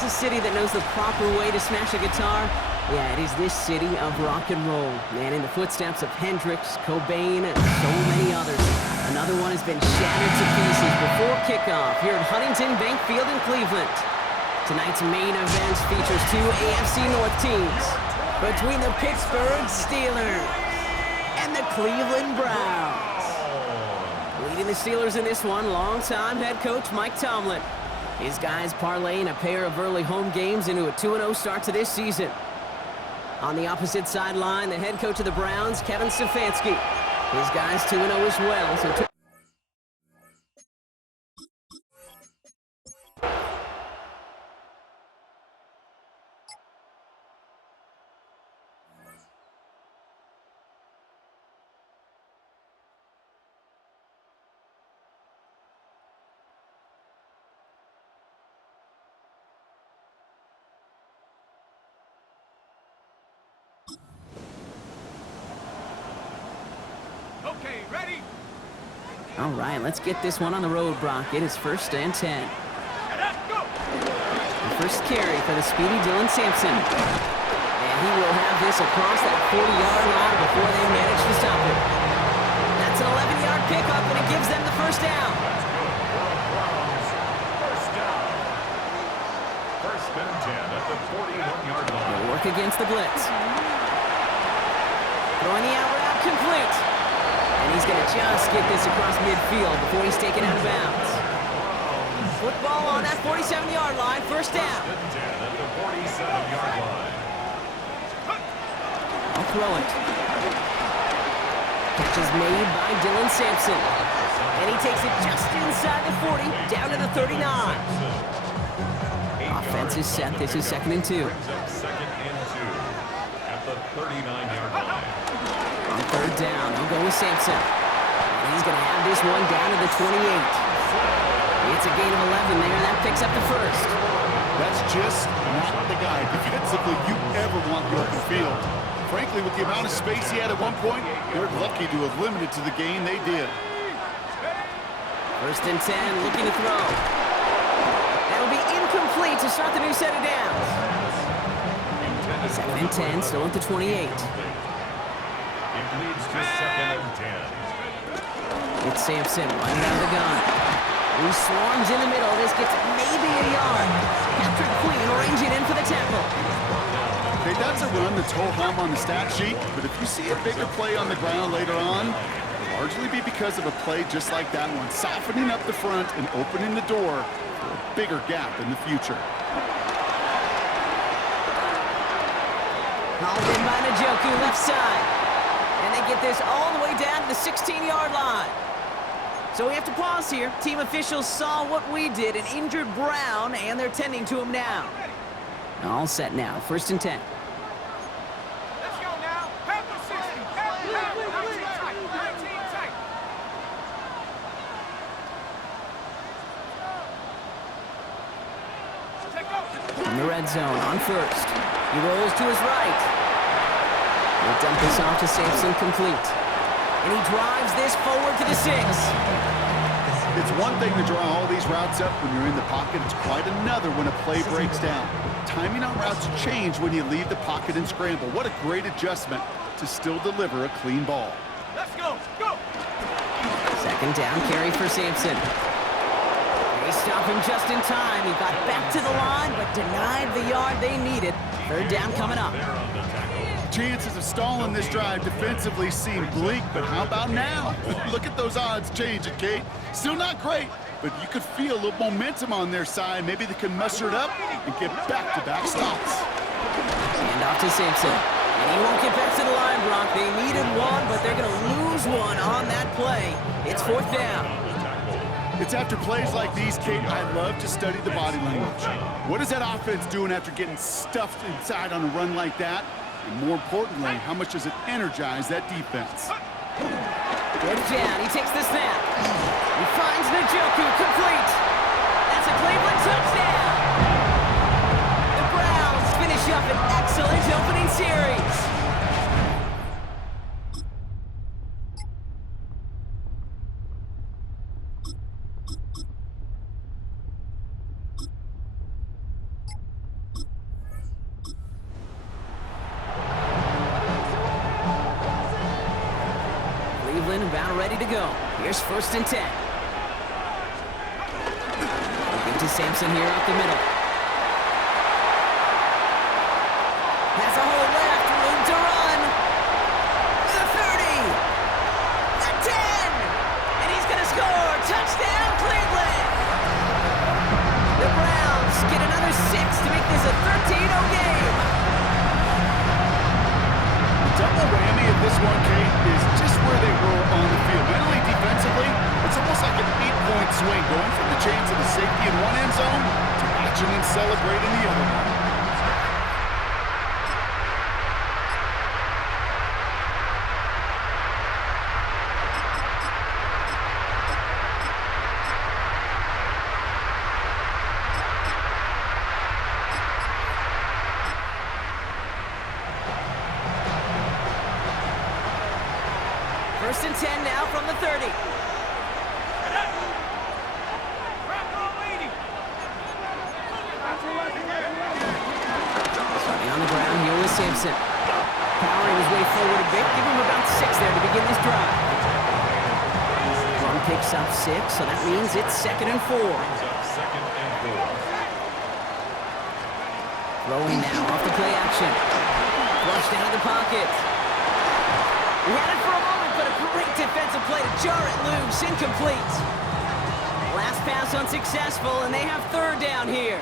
there's a city that knows the proper way to smash a guitar, yeah, it is this city of rock and roll. And in the footsteps of Hendrix, Cobain, and so many others, another one has been shattered to pieces before kickoff here at Huntington Bank Field in Cleveland. Tonight's main event features two AFC North teams between the Pittsburgh Steelers and the Cleveland Browns. Leading the Steelers in this one, longtime head coach Mike Tomlin. His guys parlaying a pair of early home games into a 2-0 start to this season. On the opposite sideline, the head coach of the Browns, Kevin Stefanski. His guys 2-0 as well. So Okay, ready? all right, let's get this one on the road, Brock. It is 1st and 10. Go! The first carry for the speedy Dylan Sampson. And he will have this across that 40-yard line before they manage to stop it. That's an 11-yard pickup, and it gives them the first down. First and 10 at the 41-yard line. They'll work against the blitz. Throwing the out route complete. And he's going to just get this across midfield before he's taken out of bounds. Football on that 47-yard line, first down. First and 10 at the 47-yard line. I'll throw it. Catch is made by Dylan Sampson. And he takes it just inside the 40, down to the 39. Offense is set. This is 2nd and 2. Brings up 2nd and 2 at the 39-yard line. On 3rd down, they'll go with Sampson. And he's going to have this one down to the 28. It's a gain of 11 there. That picks up the first. That's just not the guy defensively you ever want the open field. Frankly, with the amount of space he had at one point, they're lucky to have limited to the gain they did. 1st and 10, looking to throw. That'll be incomplete to start the new set of downs. 2nd and 10, still at the 28. It leads to 2nd and 10. It's Sampson running out of the gun. He swarms in the middle. This gets maybe a yard. Patrick Queen arranging in for the tackle. Okay, that's a run that's ho-hum on the stat sheet, but if you see a bigger play on the ground later on, it'll largely be because of a play just like that one, softening up the front and opening the door for a bigger gap in the future. Hauled in by Njoku, left side. And they get this all the way down to the 16-yard line. So we have to pause here. Team officials saw what we did, an injured Brown, and they're tending to him now. All set now, 1st and 10. Let's go now. Have the 60. Have 19 tight. 19 tight. Take over. In the red zone, on 1st. He rolls to his right. He'll dump this off to Sampson, complete. And he drives this forward to the 6. It's one thing to draw all these routes up when you're in the pocket. It's quite another when a play breaks down. Timing on routes change when you leave the pocket and scramble. What a great adjustment to still deliver a clean ball. Let's go. Go. 2nd down carry for Sampson. They stop him just in time. He got back to the line, but denied the yard they needed. 3rd down coming up. Chances of stalling this drive defensively seem bleak, but how about now? Look at those odds changing, Kate. Still not great, but you could feel a little momentum on their side. Maybe they can muster it up and get back-to-back stops. Hand off to Sampson. And he won't get back to the line, Brock. They needed one, but they're going to lose one on that play. It's 4th down. It's after plays like these, Kate, I love to study the body language. What is that offense doing after getting stuffed inside on a run like that? And more importantly, how much does it energize that defense? Good down. He takes the snap. He finds Njoku, complete. That's a Cleveland touchdown. The Browns finish up an excellent opening series. about ready to go. Here's 1st and 10. Looking to Sampson here up the middle. Has a hole left, room to run. The 30, the 10, and he's going to score. Touchdown, Cleveland. The Browns get another 6 to make this a 13-0 game. Double whammy of this one, Kate, is just where they were on the field. Not only defensively, it's almost like an 8-point swing, going from the chance of the safety in one end zone to watching them celebrate in the other one. First and 10 now from the 30. Starting on the ground here with Sampson. Powering his way forward a bit. Give him about 6 there to begin this drive. Run picks up 6, so that means it's 2nd and 4. Throwing now off the play action. Flushed out of the pocket. He had it for a moment, but a great defensive play to jar it loose. Incomplete. Last pass unsuccessful, and they have 3rd down here.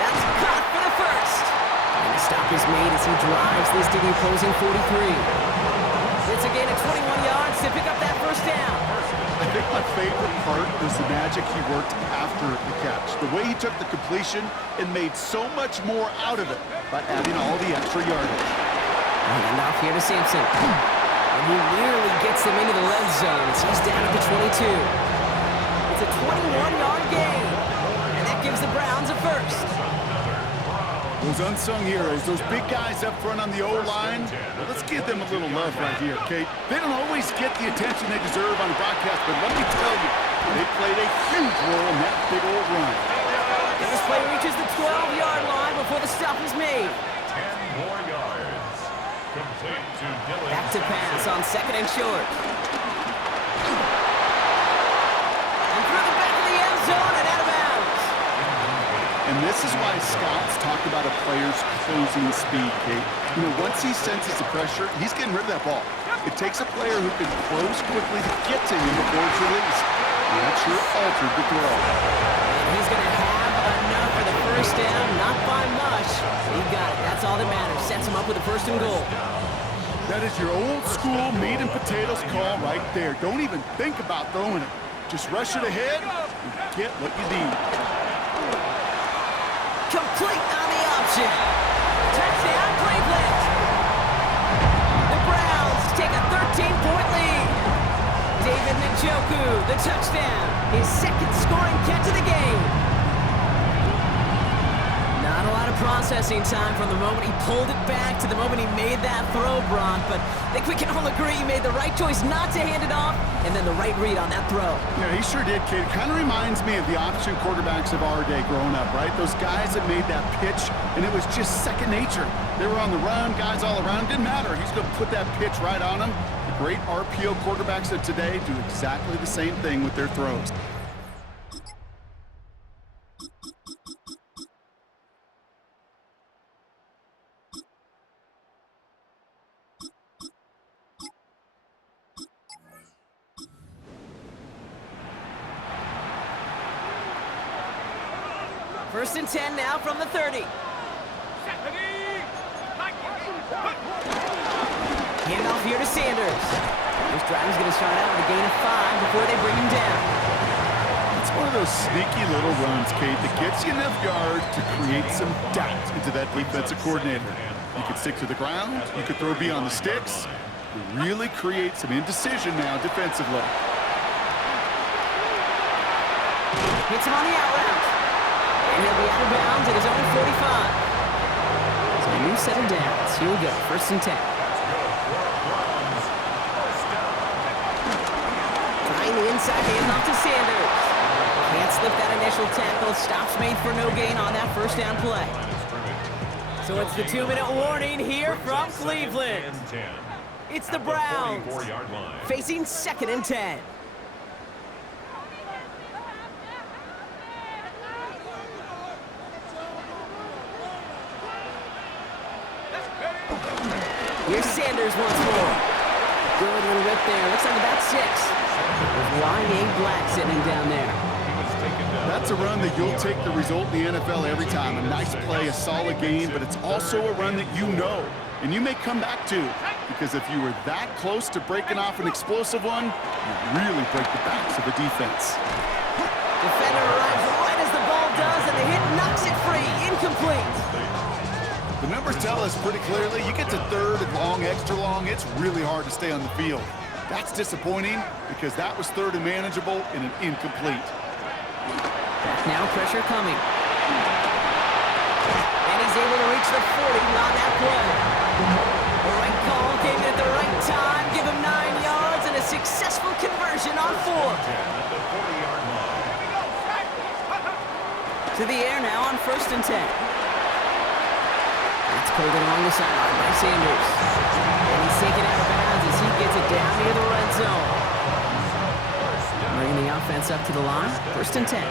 That's caught for the 1st. And the stop is made as he drives this to the opposing 43. It's a gain of 21 yards to pick up that 1st down. I think my favorite part was the magic he worked after the catch. The way he took the completion and made so much more out of it by adding all the extra yardage. And off here to Sampson. And he nearly gets them into the red zone as he's down at the 22. It's a 21-yard gain. And that gives the Browns a 1st. Those unsung heroes, those big guys up front on the O-line, well, let's give them a little love right here, Kate. They don't always get the attention they deserve on the broadcast, but let me tell you, they played a huge role in that big old run. And this play reaches the 12-yard line before the stop is made. 10 more yards. Complete to Dylan. Back to pass on 2nd and short. And through the back of the end zone and out of bounds. And this is why scouts talk about a player's closing speed, Kate. You know, once he senses the pressure, he's getting rid of that ball. It takes a player who can close quickly to get to him before it's released. And that sure altered the throw. And he's going to have enough for the 1st down, not by much. He got it. That's all that matters. Sets him up with a 1st and goal. That is your old school meat and potatoes call right there. Don't even think about throwing it. Just rush it ahead and get what you need. Complete on the option. Touchdown, Cleveland. The Browns take a 13-point lead. David Njoku, the touchdown. His 2nd scoring catch of the game. Not a lot of processing time from the moment he pulled it back to the moment he made that throw, Brock. But I think we can all agree he made the right choice not to hand it off, and then the right read on that throw. Yeah, he sure did, kid. Kind of reminds me of the option quarterbacks of our day growing up, right? Those guys that made that pitch, and it was just second nature. They were on the run, guys all around. Didn't matter. He's going to put that pitch right on them. The great RPO quarterbacks of today do exactly the same thing with their throws. First and 10 now from the 30. Handoff here to Sanders. This drive is going to start out with a gain of 5 before they bring him down. It's one of those sneaky little runs, Kate, that gets you enough yards to create some doubt into that defensive coordinator. You could stick to the ground, you could throw beyond the sticks. You really create some indecision now defensively. Hits him on the out route. And he'll be out of bounds at his own 45. So a new set of downs. Here we go, 1st and 10. Trying the inside handoff to Sanders. Can't slip that initial tackle. Stops made for no gain on that 1st down play. So So it's the 2-minute warning here from Cleveland. It's the Browns facing 2nd and 10. Here's Sanders once more. Good little rip there. Looks like about 6. With Y.A. Black sitting down there. That's a run that you'll take the result in the NFL every time. A nice play, a solid game, but it's also a run that you know and you may come back to, because if you were that close to breaking off an explosive one, you really break the backs of the defense. Defender arrives right as the ball does, and the hit knocks it free. Incomplete. The numbers tell us pretty clearly, you get to 3rd and long, extra long, it's really hard to stay on the field. That's disappointing because that was 3rd and manageable in an incomplete. Now pressure coming. And he's able to reach the 40 on that play. The right call came in at the right time. Give him 9 yards and a successful conversion on 4. To the air now on 1st and 10. That's pulled it along the sideline by Sanders. And he's taken out of bounds as he gets it down near the red zone. Bringing the offense up to the line. 1st and 10.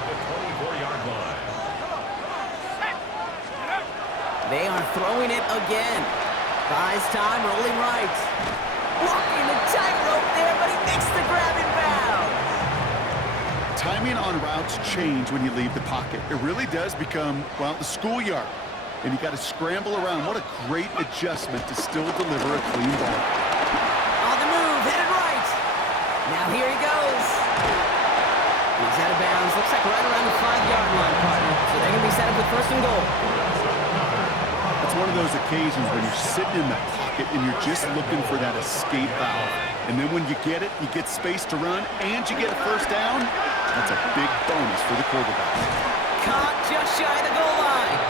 They are throwing it again. Buys time, rolling right. Walking the tightrope there, but he makes the grab in bounds. Timing on routes change when you leave the pocket. It really does become, well, the schoolyard. And you got to scramble around. What a great adjustment to still deliver a clean ball. On the move, headed right. Now here he goes. He's out of bounds. Looks like right around the 5-yard line, partner. So they're going to be set up with 1st and goal. It's one of those occasions when you're sitting in the pocket and you're just looking for that escape valve. And then when you get it, you get space to run, and you get a 1st down. That's a big bonus for the quarterback. Caught just shy of the goal line.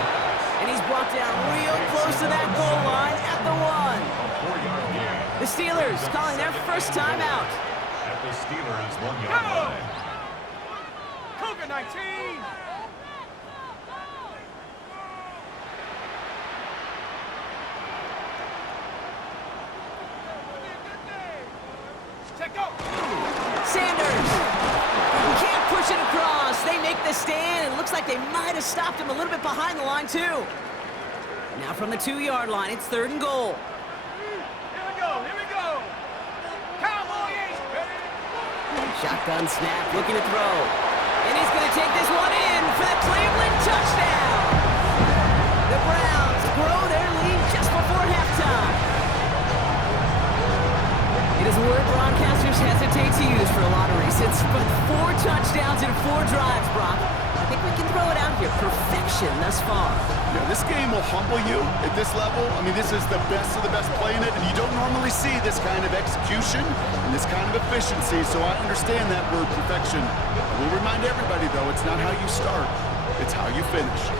And he's brought down real close to that goal line at the 1. The Steelers calling their 1st timeout. At the Steelers' 1-yard line. Cougar 19. Check go. Sanders can't push it across. They make the stand, and it looks like they might have stopped him a little bit behind the line, too. Now from the 2-yard line, it's 3rd and goal. Here we go. Here we go. Cowboys. Shotgun snap, looking to throw. And he's going to take this one in for the Cleveland touchdown. The Browns grow their lead just before halftime. It is a word broadcasters hesitate to use for a lottery, since but 4 touchdowns in 4 drives, Brock. I think we can throw it out here. Perfection thus far. Yeah, this game will humble you at this level. I mean, this is the best of the best playing it, and you don't normally see this kind of execution and this kind of efficiency, so I understand that word perfection. I will remind everybody, though, it's not how you start, it's how you finish.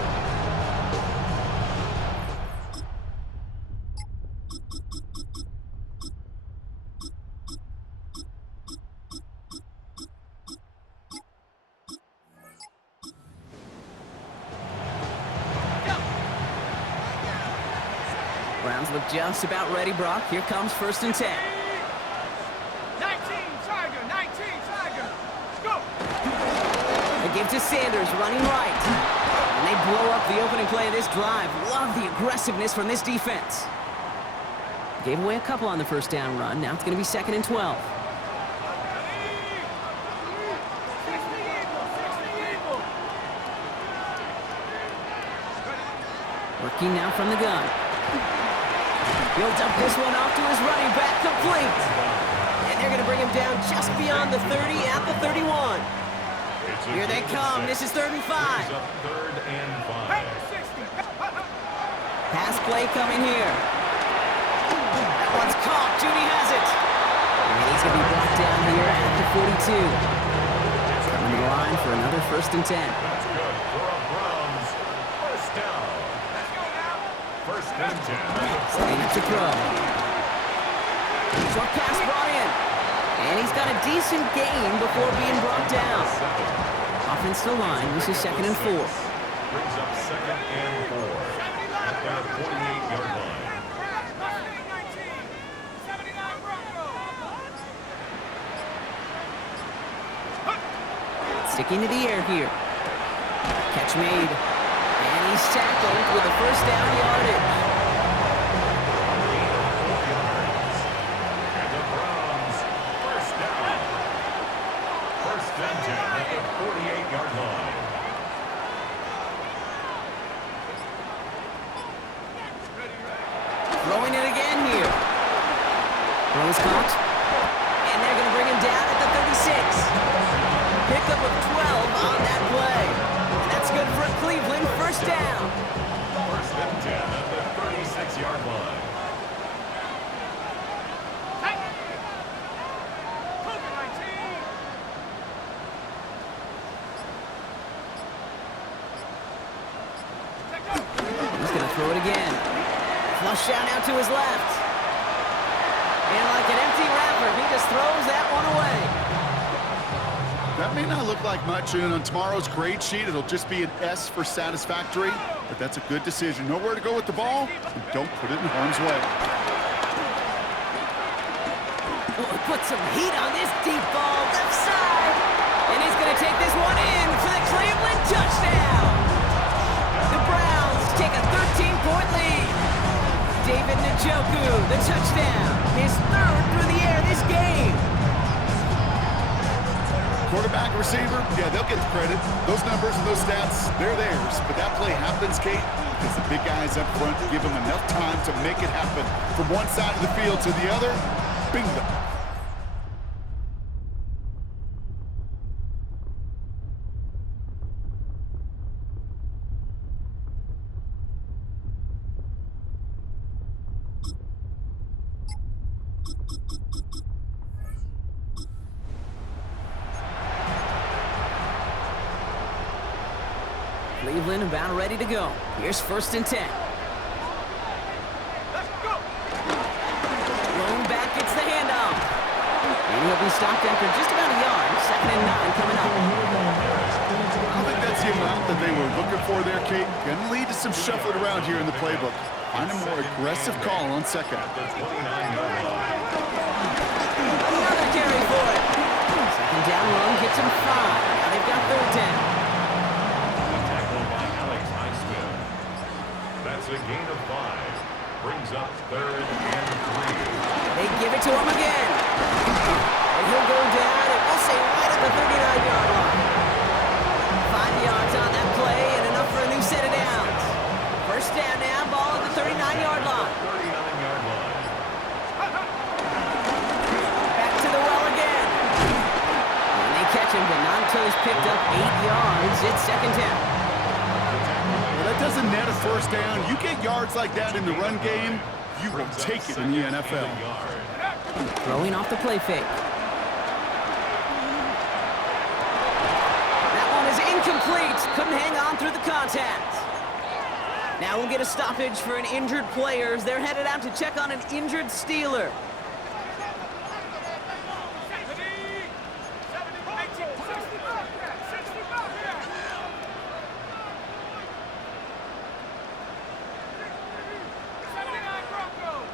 Browns look just about ready, Brock. Here comes 1st and 10. 19 Tiger. 19 Tiger. Let's go. They give to Sanders, running right. And they blow up the opening play of this drive. Love the aggressiveness from this defense. Gave away a couple on the 1st down run. Now it's going to be 2nd and 12. Working now from the gun. He'll dump this one off to his running back, complete. And they're going to bring him down just beyond the 30 at the 31. Here they come. This is 3rd and 5. 3rd and 5. Pass play coming here. That one's caught. Judy has it. And he's going to be brought down here at the 42. Coming to the line for another 1st and 10. That's good for a Browns 1st down. 1st and 10. Setting up to throw. Short pass brought in. And he's got a decent gain before being brought down. Offensive line, this is 2nd and 4. Brings up 2nd and 4. at their 48-yard line. Mustang 19, 79 Broncos. Sticking to the air here. Catch made. And he's tackled with a first down yardage. Gain of 4 yards. And the Browns, first down. First and 10 at the 48-yard line. Throwing it again here. Throws caught. And they're going to bring him down at the 36. Pickup of 12 on that play. And that's good for Cleveland. First down. First and 10 at the 36-yard line. Cougar 19. He's going to throw it again. Flush down out to his left. And like an empty wrapper, he just throws that one away. That may not look like much, and on tomorrow's grade sheet, it'll just be an S for satisfactory, but that's a good decision. Know where to go with the ball, and don't put it in harm's way. Oh, put some heat on this deep ball, left side. And he's going to take this one in for the Cleveland touchdown. The Browns take a 13-point lead. David Njoku, the touchdown. His third through the air this game. Quarterback, receiver, yeah, they'll get the credit. Those numbers and those stats, they're theirs. But that play happens, Kate, because the big guys up front give them enough time to make it happen. From one side of the field to the other, bingo. Cleveland about ready to go. Here's first and 10. Let's go. Lone back gets the handoff. And he'll be stopped after just about a yard. Second and 9 coming up. I don't think that's the amount that they were looking for there, Kate. Gonna lead to some shuffling around here in the playbook. Find a more aggressive call on second. At the 29-yard line. Another carry for it. Second down run gets him 5. Now they've got third down. That's a gain of 5. Brings up third and 3. They give it to him again. And he'll go down, and we'll say right at the 39-yard line. 5 yards on that play, and enough for a new set of downs. First down now, ball at the 39-yard line. 39-yard line. Back to the well again. And they catch him, but not until he's picked up 8 yards. It's second down. Well, that doesn't net a first down. You get yards like that in the run game, you will take it in the NFL. Throwing off the play fake. That one is incomplete. Couldn't hang on through the contact. Now we'll get a stoppage for an injured player as they're headed out to check on an injured Steeler. 79 Broncos.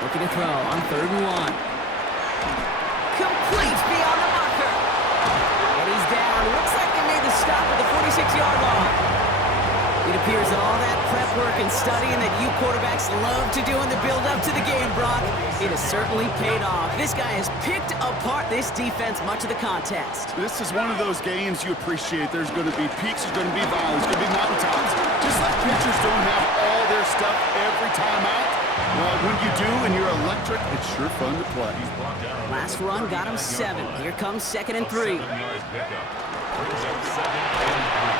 Looking to throw on third and 1. Complete beyond the marker. And he's down. Looks like they made the stop at the 46-yard line. It appears that all that prep work and studying that you quarterbacks love to do in the build-up to the game, Brock, it has certainly paid off. This guy has picked apart this defense much of the contest. This is one of those games you appreciate. There's going to be peaks, there's going to be valleys, there's going to be mountaintops. Just like pitchers don't have all their stuff every time out, well, when you do and you're electric, it's sure fun to play. Last run got him 7. Here comes second and 3. And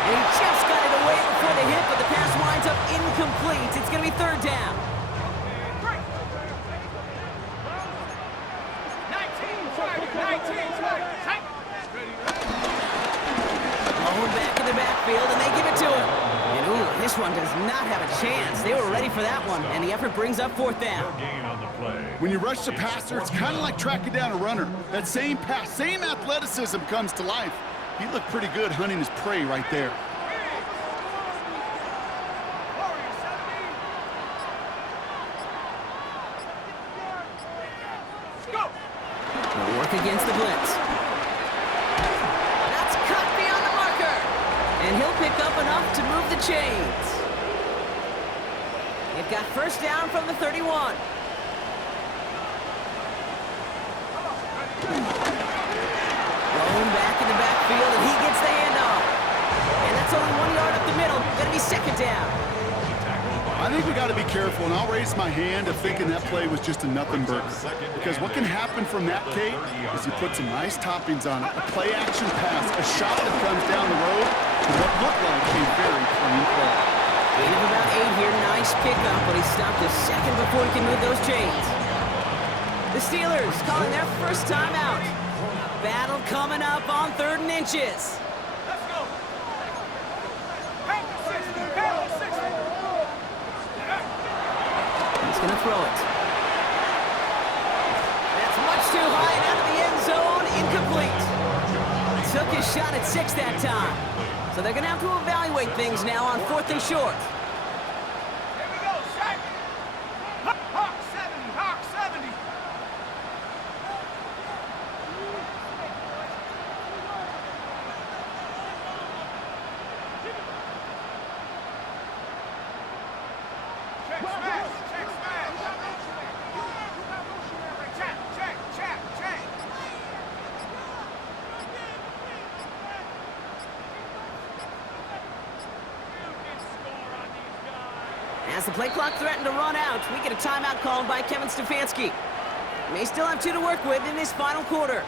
he just got it away before the hit, but the pass winds up incomplete. It's going to be third down. 19, Thrown back in the backfield, and they give it to him. And ooh, this one does not have a chance. They were ready for that one, and the effort brings up fourth down. When you rush the passer, it's kind of like tracking down a runner. That same pass, same athleticism comes to life. He looked pretty good hunting his prey right there. back against the blitz. That's cut beyond the marker. And he'll pick up enough to move the chains. They've got first down from the 31. Rolling back in the backfield, and he gets the handoff. And that's only 1 yard up the middle. Gonna be second down. I think we got to be careful, and I'll raise my hand of thinking that play was just a nothing burger. Because what can happen from that, Kate, is you put some nice toppings on it. A play-action pass, a shot that comes down the road to what looked like a very clean play. Gain of about 8 here. Nice pickup, but he stopped a second before he can move those chains. The Steelers calling their first timeout. Battle coming up on 3rd and inches. Let's go. Back to 60. Back to 60. He's going to throw it. That's much too high and out of the end zone. Incomplete. Took his shot at 6 that time. So they're going to have to evaluate things now on 4th and short. Here we go, Shaq. Hawk 70. Hawk 70. Check smash. Check smash. Check, check, check, check. As the play clock threatened to run out, we get a timeout called by Kevin Stefanski. May still have 2 to work with in this final quarter.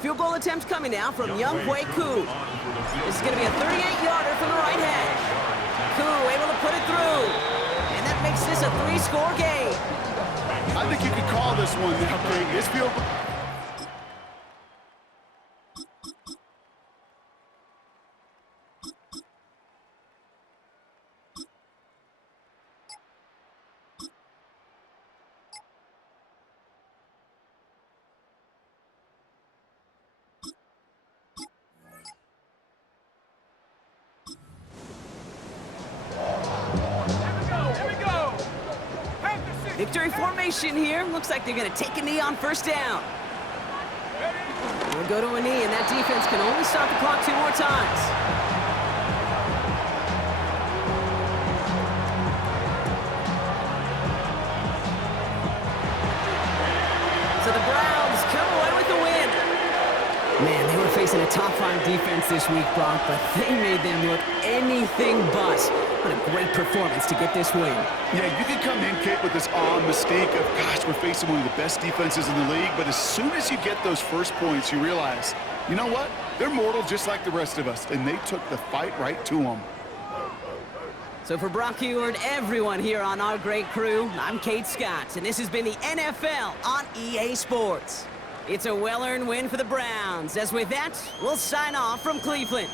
Field goal attempts coming now from Young Hui Koo. This is going to be a 38-yarder from the right hash. Koo able to put it through. And that makes this a 3-score game. I think you could call this one now, Kate. This field... Victory formation here. Looks like they're going to take a knee on first down. We'll go to a knee, and that defense can only stop the clock 2 more times. So the Browns come away with the win. Man, they were facing a top-5 defense this week, Brock, but they made them look anything but. What a great performance to get this win. Yeah, you can come in, Kate, with this awe mystique of, gosh, we're facing one of the best defenses in the league, but as soon as you get those first points, you realize, you know what? They're mortal just like the rest of us, and they took the fight right to them. So for Brock Eward, everyone here on our great crew, I'm Kate Scott, and this has been the NFL on EA Sports. It's a well-earned win for the Browns, as with that, we'll sign off from Cleveland.